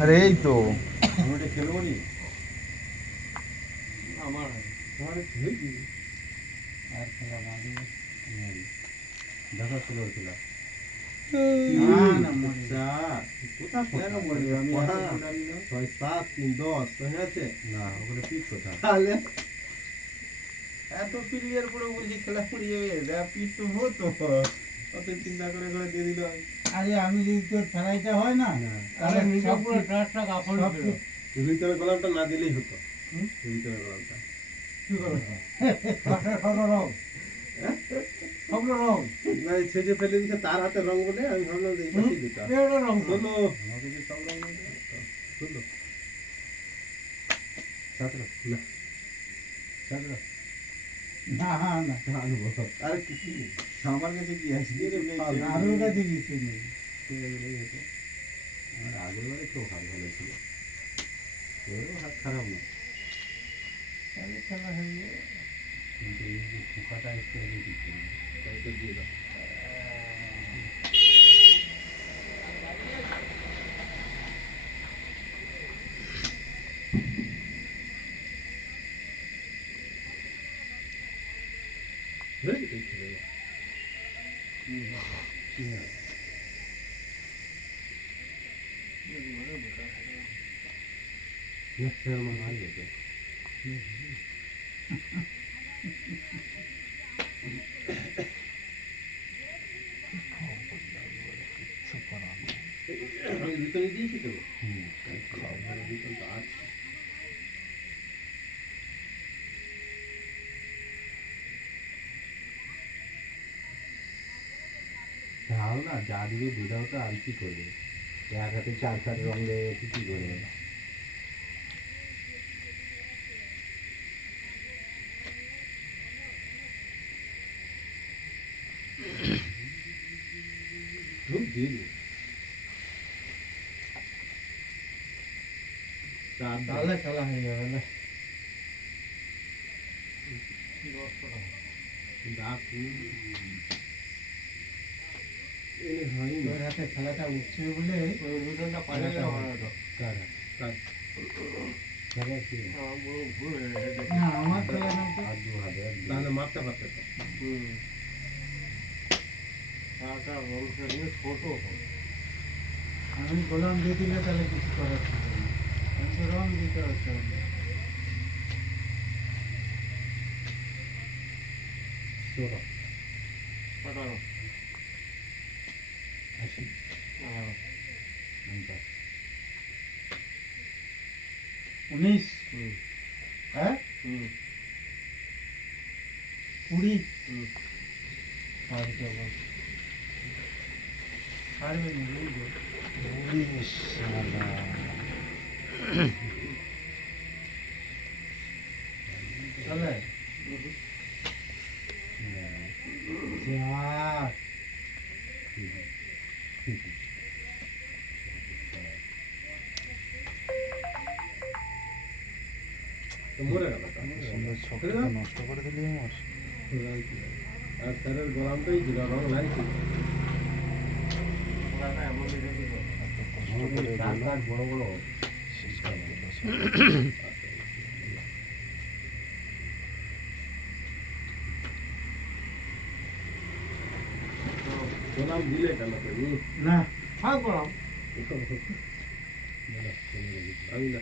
আরে এই তো খেলবো নি আমার আর খেলা মাঝে দেখা শুরু হয়েছিল এত পিলিয়ার পরে বলছি খেলা পড়িয়ে পিট তো হতো অত চিন্তা করে করে দিয়ে দিল। আরে আমি যদি তোর ফেলাইটা হয় না আরে নিজে পুরো ট্রাকটা কাপড় ভিতরে গোলামটা না দিলেই হতো। ভিতরে গোলামটা কি করবো না ছেড়ে ফেলে দিচ্ছে তার হাতে রং বলে আমি ভাবলাম যে এই পাশে দিতে রং হলো আমাকে যে সব রং হলো ছাত্র না ছাত্র না না আনবো আরে কি আমার কাছে কি আছে আরো কাছে কিছু নেই আমার আগের বারে তো হাত ভালো ছিল তোরও হাত খারাপ না তাহলে খেলা হয়ে যাবে কিন্তু এই যে পোকাটা এসছে তাই তো দিয়ে দাও ভিতরে দিয়েছি তো ভিতরে আছে ঝাল না যা দিকে দিদাও তো আর কি করবে এক হাতে 4 রং লেগে গেছে কি করবে তাহলে খেলা হয়ে যাবে না তোর হাতে খেলাটা উঠছে বলে না আমার খেলা তাহলে মারতে পারতে ছোট আমি গোলাম দিয়ে দিলে তাহলে কিছু করার ছিল না আমি রং দিতে হচ্ছে উনিশ হ্যাঁ 20 ছাড়বে না চলে মরে গেল নষ্ট করে দিলি আমার আর স্যারের গোলামটাই ছিল রং লাগছে বড় বড় গোলাম দিলে কেন না হ্যাঁ গোলাম আমি না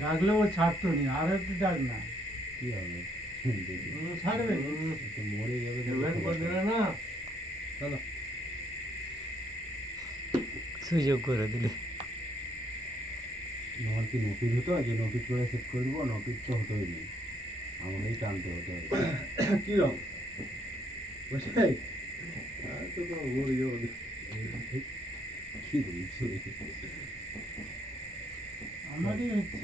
ডাকলে ও ছাড়তো নি আর একটু ডাক না কি হবে ছাড়বে মরে যাবে না চলো সুযোগ করে দিলে আমার কি নপিট হতো যে নপিট করে সেট করে দেবো নপিট তো হতোই নেই আমাকেই টানতে হতো কি রং বসে তো মরে যাবো কি বলছি আমারই হচ্ছে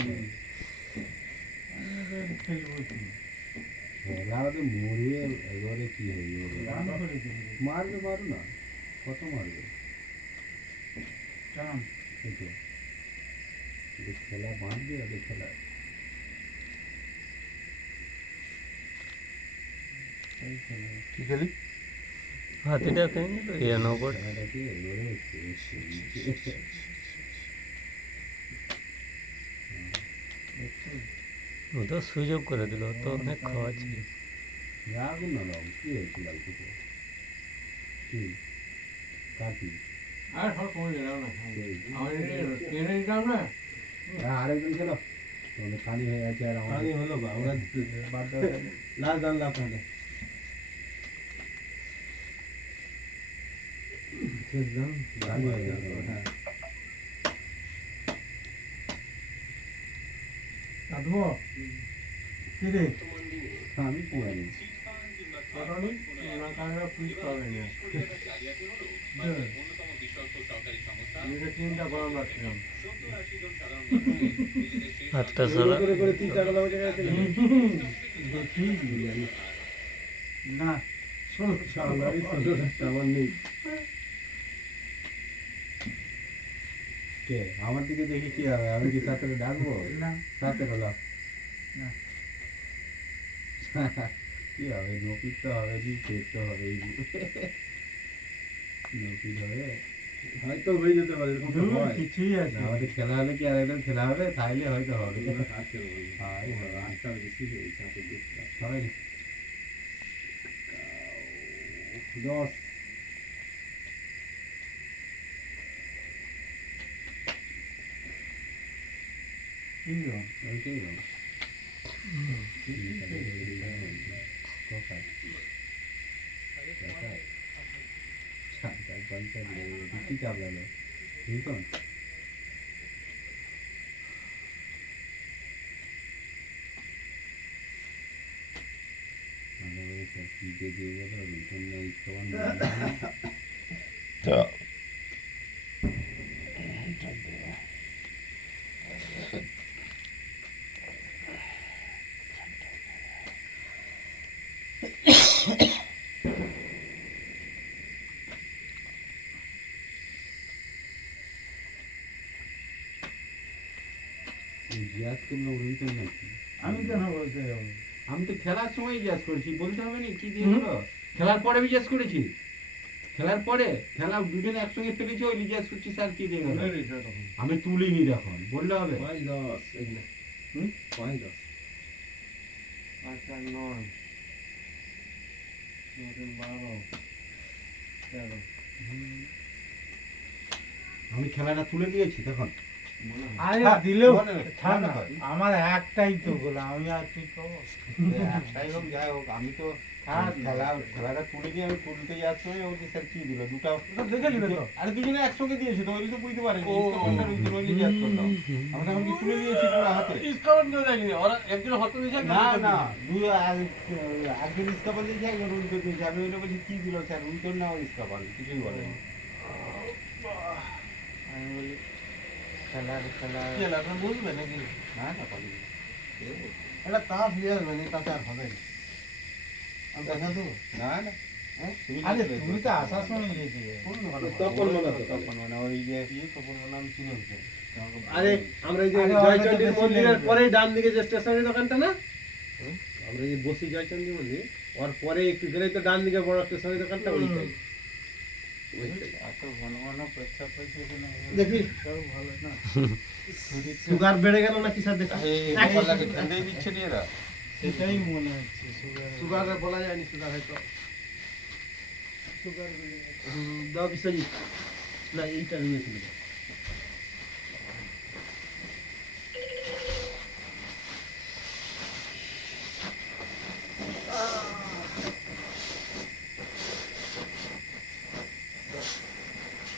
খেলবো খেলাতে মরবে এবারে কি হয়ে যাবে রান করে দেবে মারবে মারো না কত মারবে টান এই তো ওদের খেলা বাঁধবে ওদের খেলা কি খেলি? হাতিটা কেন নিল ইয়া নগর খেলাটাকে লড়ে হচ্ছে ও তো সুযোগ করে দিল তো অনেক খাওয়া ছিল আগুন না লাও কি হয়েছিল অল্পতে কি কাটি আর সব কমে গেল না আমাদের ট্রেনে যাও না আরেকজন খেলো তোমাদের পানি হয়ে আছে আর পানি আমাদের হলো বা আমরা বাদ দাও লাল ডাল না পানি একদম পানি হয়ে গেল হ্যাঁ কাটবো কি রে আমি কি জানি কাটানি না কাটা পুলিশ পাবে না আমি তো চিন্তা করা লাগছিলাম হাতটা সারা করে করে 3-4 বেলা জায়গায় আছে দেখি না সালারি আমার নেই কে আমার দিকে দেখি কি হবে আমি কি সাথে ডাকবো না সাথে হলো না। কি হবে নকির তো হবে কি পেট তো হবে নকির হবে হয়তো হয়ে যেতে পারে এরকম তো হয় কিছুই আছে আমাদের খেলা হলে কি আর একদম খেলা হবে তাইলে হয়তো হবে সবাই 10 কি গো ওইটাই হবে কি চাপ গেল ঠিক কি দিয়ে গেল রিটার্ন নেই জিজ্ঞাসা করলো রিটার্ন নাকি আমি কেন বলতে যাবো আমি তো খেলার সময় জিজ্ঞাসা করেছি বলতে হবে না কি দিয়ে গেলো খেলার পরে জিজ্ঞাসা করেছি খেলার পরে খেলা দুজনে একসঙ্গে ফেলেছি ওই জিজ্ঞাসা করছি স্যার কি দিয়ে গেল আমি তুলিনি তখন বললে হবে 5-10 এগুলো হুম? 5-10 আচ্ছা নয় 12 13 আমি খেলাটা তুলে দিয়েছি তখন আরে থাক, দিলেও মনে নেই, থাক মনে না হয়। আমার একটাই তো গোলা আমি আর তুই পাবো একটাই হোক যাই হোক আমি তো থাক না। খেলাটা তুলে দিয়ে আমি তুলতে যাচ্ছি ওকে স্যার কি দিল দুটো তো দেখে নিবে তো আরে দুজনে একসঙ্গে দিয়েছে তো ওই তো বুঝতে পারেনি ও। ইস্কাপনটা ওই জিজ্ঞাসা করলাম আমি তখন কি তুলে দিয়েছি পুরো হাতে ইসকাউন্ট করে দেখি ওরা একজন হত দিয়েছে না না দুই একজন ইস্কাপন দিয়েছে একজন উল্টো দিয়েছে আমি ওইটা বলছি কি দিল স্যার উল্টো না ওই ইস্কাপন কিছুই বলেনি আমি বলি খেলা খেলাটা বুঝবে নাকি না না পারি এটা তাস নিয়ে আসবে না তাতে আর হবে না আমি দেখা দেবো না না হ্যাঁ আরে তুমি তো আসার সময় নিয়েছিলে তখন মনে হতো তখন মানে ওই যে তখন মানে আমি চিনে উঠছে আরে আমরা এই যে আরে জয়চন্ডী বেশি মন্দিরের লাগবে। পরেই ডান দিকে যে স্টেশনের দোকানটা না আমরা এই বসি জয়চন্ডী মন্দির ওর পরে একটু গেলেই তো ডান দিকে বড় স্টেশনের দোকানটা ওইটাই ওইটাই। এত ঘন ঘন পেচ্ছাপ হয়েছে কিনা দেখি সব ভালো না সুগার বেড়ে গেল না কি স্যার দেখি ঠান্ডাই দিচ্ছে নি এরা সেটাই মনে হচ্ছে সুগার সুগার বলা যায়নি সুগার হয়তো সুগার বেড়ে গেছে। দাও বিশ্বজিৎ না এইটা নিয়েছিল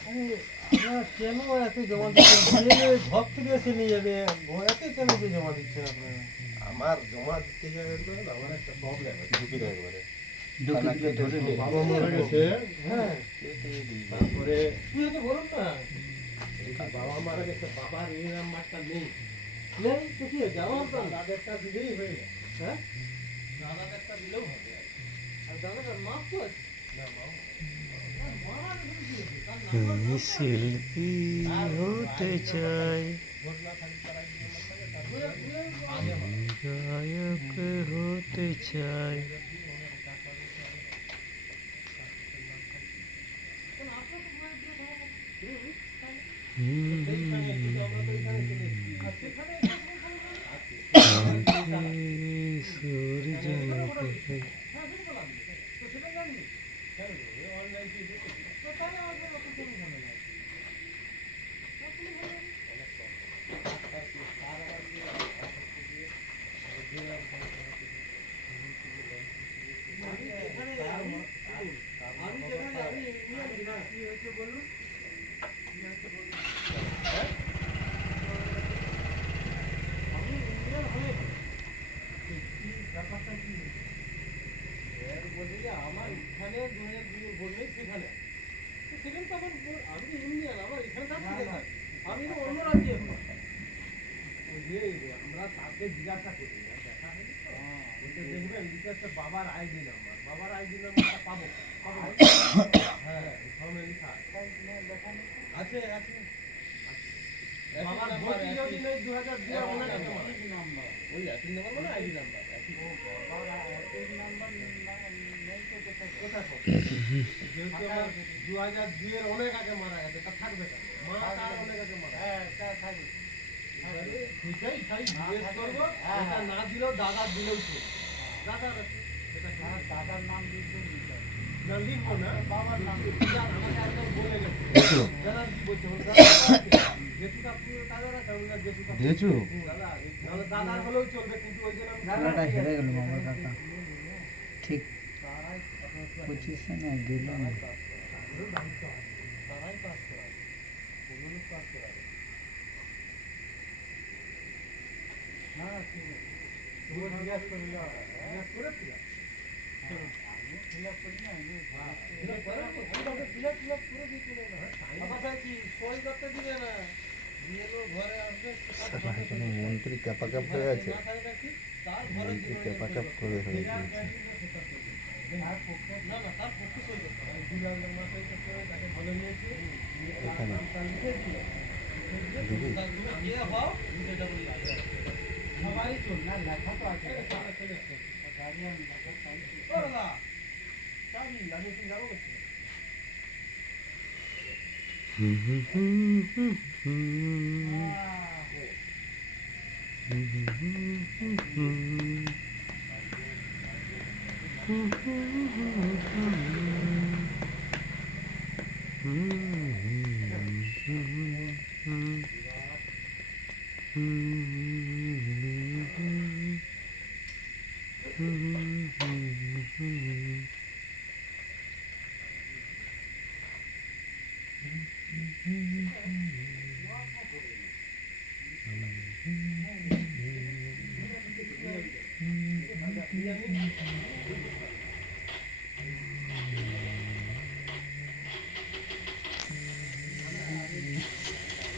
আরে, আপনারা কেন এত জমা দিচ্ছেন ঘর থেকে এসে নিয়ে যাবে ভয়াতে কেন যে জমা দিচ্ছেন আপনারা আমার জমা দিতে যাবে আমার একটা প্রবলেম আছে ঢুকে দেয় একবারে বাবা মারা গেছে হ্যাঁ তারপরে কি হচ্ছে বলুন না বাবা মারা গেছে বাবার এই নাম্বারটা নেই নেই তো কি হয়েছে আমার তো দাদারটা দিলেই হয়ে যায় হ্যাঁ দাদারটা দিলেও হবে আর দাদাটা মাফ তো আছে আমি শিল্পী হতে চাই ঘটনা খালি তারাই চাই। সূর্য আমার এখানে 2002 বললেই সেখানে সেখানে তো আমি ইন্ডিয়ান, আমার এখানে থাকছি না, আমি তো অন্য রাজ্যে। আমরা তাকে জিজ্ঞাসা করি না, দেখা হয়নি তো? বলতে দেখবেন এটা হচ্ছে বাবার আইডি নাম্বার, বাবার আইডি নাম্বারটা পাবো হ্যাঁ ফর্মে লেখা আছে আছে বাবার ভোট যদি নেই 2002 এর ওনার নাম্বার, ওই একই নাম্বার মানে আইডি নাম্বার একই। বাবার আইডি নাম্বার কোথায় পাবো? যেহেতু আমার 2002 এর অনেক আগে মারা গেছে, তা থাকবে কেন? মা তার অনেক আগে মারা থাকবে। সেটাই তাই জিজ্ঞেস করবো, এটা না দিলেও দাদা দিলেও চলবে। দাদার দাদার নাম না লিখবো না, বাবার নাম আমাকে একদম বলে গেছে। দাদা কি বলছে যেটুকা পুরো দাদারা কেমন যেটুকা দাদা নাহলে দাদার হলেও চলবে, কিন্তু ওই জন্য খেলাটা হেরে গেল আমার কাকা, ঠিক পজিশনে গেল না। তারাই পাস করায়, ওগুলো পাস করায় না। ঠিক আছে তুমি জিজ্ঞাসা করলে জিজ্ঞাসা করেছিল আমি ফিল আপ করি না, আমি ফিল আপ করে দিই চলে না। আমার কি সই করতে দিবে না, দিয়ে লো ঘরে আসবে মন্ত্রী ক্যাপাকাপ হয়ে আছে, না থাকলে কি তার ঘরে মন্ত্রী ক্যাপাকাপ করে হয়ে গেছে। তার পক্ষে না না তার পক্ষে সই করতে হবে। দুলাল মাথায় করে তাকে বলে নিয়েছি এখানে লিখে দিয়ে দিদি ইয়ে হও এটা বলে লাগে সবাই চল না, লেখা তো আছে গাড়ি আমি লেখা চাইছি ও দাদা চাবি আমি কি যাবো বলছি Hmm